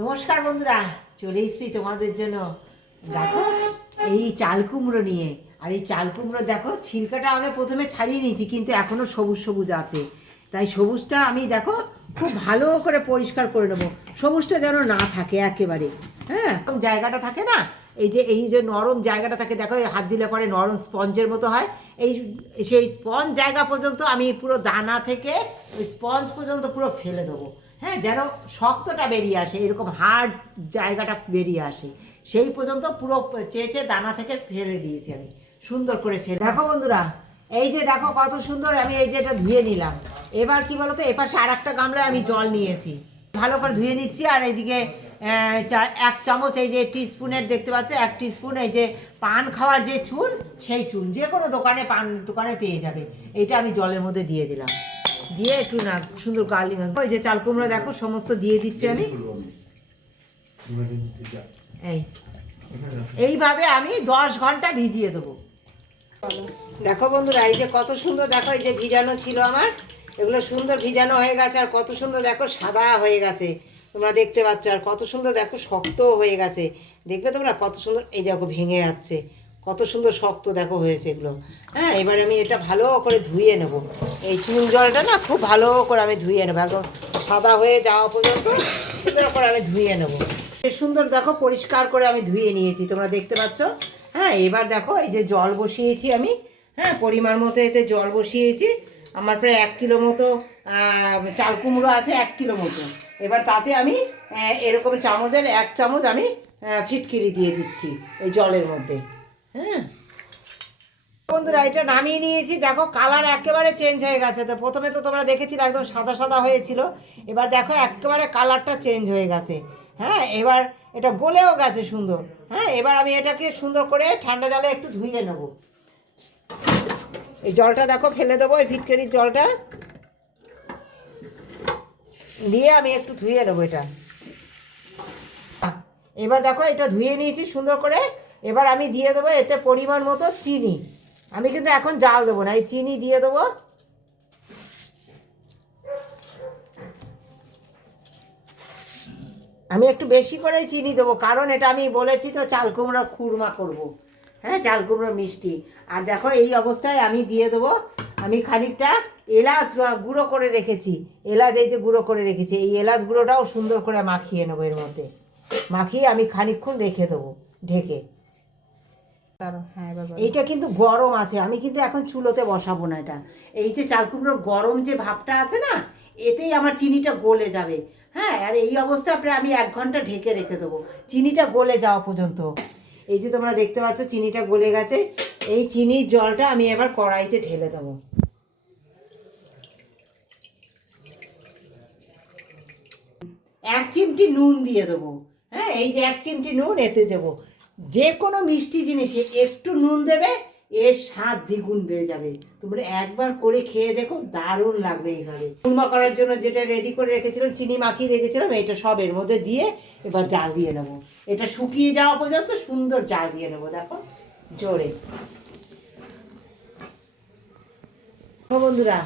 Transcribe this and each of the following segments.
নমস্কার বন্ধুরা, চলে এসেছি তোমাদের জন্য। দেখো, এই চাল কুমড়ো নিয়ে। আর এই চাল কুমড়ো দেখো, ছিলকাটা আগে প্রথমে ছাড়িয়ে নিয়েছি, কিন্তু এখনও সবুজ সবুজ আছে। তাই সবুজটা আমি দেখো, খুব ভালো করে পরিষ্কার করে নেব। সবুজটা যেন না থাকে একেবারে হ্যাঁ? জায়গাটা থাকে না? এই যে এই যে নরম জায়গাটা থাকে, দেখো, এই হাত দিলে পরে নরম স্পঞ্জের মতো হয়। এই, সেই স্পঞ্জ জায়গা পর্যন্ত আমি পুরো দানা থেকে ওই স্পঞ্জ পর্যন্ত পুরো ফেলে দেবো। হ্যাঁ যেন শক্তটা বেরিয়ে আসে, এরকম হার্ড জায়গাটা বেরিয়ে আসে। সেই পর্যন্ত পুরো চেয়েছে দানা থেকে ফেলে দিয়েছি আমি। সুন্দর করে ফেলে। দেখো বন্ধুরা, এই যে দেখো কত সুন্দর আমি এই যে এটা ধুয়ে নিলাম। এবার কি বলতো, এপাশে আর একটা গামলায় আমি জল নিয়েছি। ভালো করে ধুয়ে নিচ্ছি, আর এইদিকে এক চামচ এই যে টিস্পুনের দেখতে পাচ্ছ, এক টিস্পুন এই যে পান খাওয়ার যে চুন, সেই চুন যে কোনো দোকানে পান, দোকানে পেয়ে যাবে। এইটা আমি জলের মধ্যে দিয়ে দিলাম। দিয়ে একটু না সুন্দর গালি ওই যে চাল কুমড়ো দেখো সমস্ত দিয়ে দিচ্ছি আমি। এই। এইভাবে আমি দশ ঘণ্টা ভিজিয়ে দেবো। দেখো বন্ধুরা এই যে কত সুন্দর দেখো এই যে ভিজানো ছিল আমার। এগুলো সুন্দর ভিজানো হয়ে গেছে আর কত সুন্দর দেখো সাদা হয়ে গেছে। তোমরা দেখতে পাচ্ছ আর কত সুন্দর দেখো শক্ত হয়ে গেছে। দেখবে তোমরা কত সুন্দর এই দেখো ভেঙে যাচ্ছে। কত সুন্দর শক্ত দেখো হয়েছে এগুলো। হ্যাঁ এবার আমি এটা ভালো করে ধুয়ে নেব। এই চুন জলটা না খুব ভালো করে আমি ধুয়ে নেব। একদম সাদা হয়ে যাওয়া পর্যন্ত সুন্দর করে আমি ধুয়ে নেব। সুন্দর দেখো, পরিষ্কার করে আমি ধুয়ে নিয়েছি, তোমরা দেখতে পাচ্ছ? হ্যাঁ এবার দেখো, এই যে জল বসিয়েছি আমি। হ্যাঁ পরিমাণ মতো এতে জল বসিয়েছি। আমার প্রায় এক কিলো মতো চাল কুমড়ো আছে এক কিলো মতো। এবার তাতে আমি এরকম চামচের এক চামচ আমি ফিটকিরি দিয়ে দিচ্ছি এই জলের মধ্যে। হ্যাঁ বন্ধুরা, এটা নামিয়ে নিয়েছি। দেখো, কালার একেবারে চেঞ্জ হয়ে গেছে। তো প্রথমে তো তোমরা দেখেছিলে একদম সাদা সাদা হয়েছিল। এবার দেখো, একেবারে কালারটা চেঞ্জ হয়ে গেছে। হ্যাঁ এবার এটা গলেও গেছে সুন্দর। হ্যাঁ এবার আমি এটাকে সুন্দর করে ঠান্ডা জলে একটু ধুয়ে নেব। এই জলটা দেখো, ফেলে দেবো, এই ফিটকারির জলটা। দিয়ে আমি একটু ধুয়ে নেব এটা। এবার দেখো, এটা ধুয়ে নিয়েছি সুন্দর করে। এবার আমি দিয়ে দেবো এতে পরিমাণ মতো চিনি। আমি কিন্তু এখন জাল দেবো না, এই চিনি দিয়ে দেবো। আমি একটু বেশি করে চিনি দেবো, কারণ এটা আমি বলেছি তো চাল কুমড়ো খুরমা করব। হ্যাঁ চাল কুমড়ো মিষ্টি। আর দেখো এই অবস্থায় আমি দিয়ে দেবো, আমি খানিকটা এলাচ গুঁড়ো করে রেখেছি। এলাচ এই যে গুঁড়ো করে রেখেছি, এই এলাচ গুঁড়োটাও সুন্দর করে মাখিয়ে নেব এর মধ্যে। মাখিয়ে আমি খানিকক্ষণ রেখে দেবো, ঢেকে। হ্যাঁ এইটা কিন্তু গরম আছে, আমি কিন্তু এখন চুলোতে বসাবো না এটা। এই যে চাল কুমড়োর গরম যে ভাবটা আছে না, এতেই আমার চিনিটা গলে যাবে। হ্যাঁ আর এই অবস্থায় প্রায় আমি এক ঘণ্টা ঢেকে রেখে দেবো। চিনিটা গলে যাওয়া পর্যন্ত। এই যে তোমরা দেখতে পাচ্ছ, চিনিটা গলে গেছে। এই চিনির জলটা আমি এবার কড়াইতে ঢেলে দেবো। এক চিমটি নুন দিয়ে দেবো। হ্যাঁ এই যে এক চিমটি নুন এতে দেবো। যে কোনো মিষ্টি জিনিসে একটু নুন দেবে, এর স্বাদ দ্বিগুণ বেড়ে যাবে। তোমরা একবার করে খেয়ে দেখো, দারুণ লাগবে এইভাবে। কুরমা করার জন্য যেটা রেডি করে রেখেছিলাম, চিনি মাখিয়ে রেখেছিলাম, এটা সব এর মধ্যে দিয়ে এবার জাল দিয়ে নেব। এটা শুকিয়ে যাওয়া পর্যন্ত সুন্দর জাল দিয়ে নেব, দেখো, জোরে। বন্ধুরা,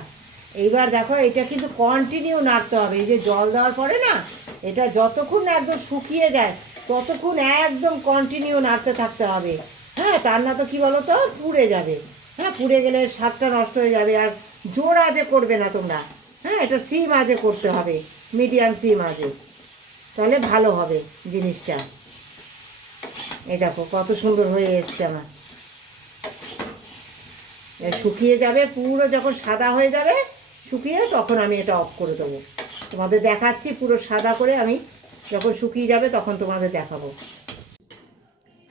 এইবার দেখো, এটা কিন্তু কন্টিনিউ নাড়তে হবে। এই যে জল দেওয়ার পরে না, এটা যতক্ষণ না একদম শুকিয়ে যায় ততক্ষণ একদম কন্টিনিউ নাড়তে থাকতে হবে। হ্যাঁ তার না তো কী বলো তো পুড়ে যাবে। হ্যাঁ পুড়ে গেলে স্বাদটা নষ্ট হয়ে যাবে আর জোর আজে করবে না তোমরা হ্যাঁ এটা সিম আজে করতে হবে মিডিয়াম সিম আজে। তাহলে ভালো হবে জিনিসটা। এই দেখো, কত সুন্দর হয়ে এসছে আমার। শুকিয়ে যাবে, পুরো যখন সাদা হয়ে যাবে, শুকিয়ে তখন আমি এটা অফ করে দেবো। তোমাদের দেখাচ্ছি পুরো সাদা করে আমি যখন শুকিয়ে যাবে তখন তোমাদের দেখাবো।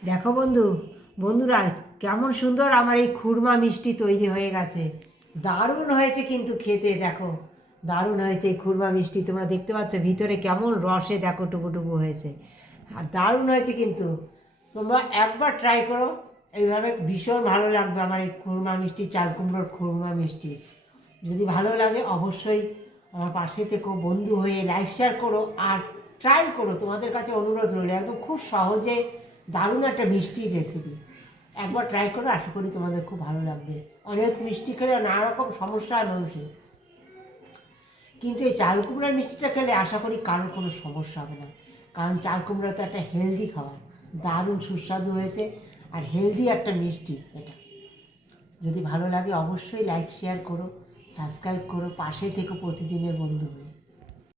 দেখো বন্ধু, বন্ধুরা, কেমন সুন্দর আমার এই খুরমা মিষ্টি তৈরি হয়ে গেছে। দারুণ হয়েছে কিন্তু খেতে, দেখো। দারুণ হয়েছে এই খুরমা মিষ্টি, তোমরা দেখতে পাচ্ছ ভিতরে কেমন রসে দেখো টুকু হয়েছে। আর দারুণ হয়েছে কিন্তু। তোমরা একবার ট্রাই করো, এইভাবে ভীষণ ভালো লাগবে আমার এই খুরমা মিষ্টি চাল কুমড়োর খুরমা মিষ্টি। যদি ভালো লাগে অবশ্যই আমার পাশে থেকো, বন্ধু হয়ে লাইক শেয়ার করো, আর ট্রাই করো, তোমাদের কাছে অনুরোধ রইল, একদম খুব সহজে দারুণ একটা মিষ্টি রেসিপি একবার ট্রাই করো, আশা করি তোমাদের খুব ভালো লাগবে। অনেক মিষ্টি খেলে নানা রকম সমস্যা হয় মানুষের। কিন্তু এই চাল কুমড়ার মিষ্টিটা খেলে আশা করি কারোর কোনো সমস্যা হবে না। কারণ চাল কুমড়ো তো একটা হেলদি খাবার, দারুণ সুস্বাদু হয়েছে, আর হেলদি একটা মিষ্টি এটা। যদি ভালো লাগে অবশ্যই লাইক শেয়ার করো সাবস্ক্রাইব করো, পাশে থেকে প্রতিদিনের বন্ধু